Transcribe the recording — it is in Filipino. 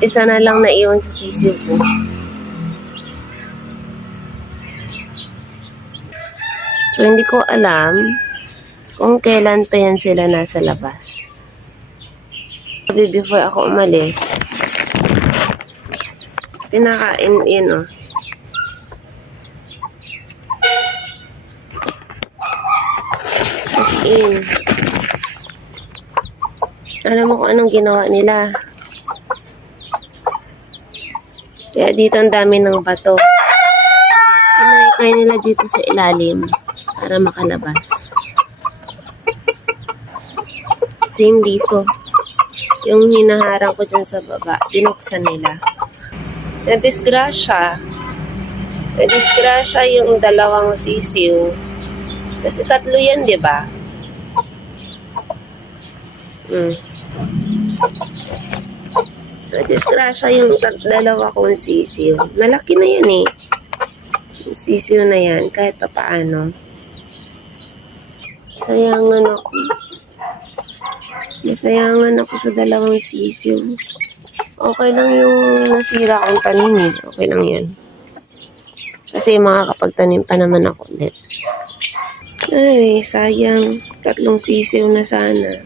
Isa na lang naiwan sa sisiw ko. So, hindi ko alam kung kailan pa yan sila nasa labas. Before ako umalis, pinakain yun, oh. As in, alam mo kung anong ginawa nila. Kaya dito ang dami ng bato. Pinakikay nila dito sa ilalim para makalabas. Same dito. Yung hinaharang ko dyan sa baba, binuksan nila. Nadisgrasya yung dalawang sisiw. Kasi tatlo yan, di ba? Nadisgrasya yung dalawa kong sisiw. Malaki na yan eh. Yung sisiw na yan, kahit papaano. Sayangan ako. Nasayangan ako sa dalawang sisiw. Okay lang yung nasira akong tanim eh. Okay lang yan. Kasi makakapagtanim pa naman ako ulit. Ay, sayang. 3 sisiw na sana.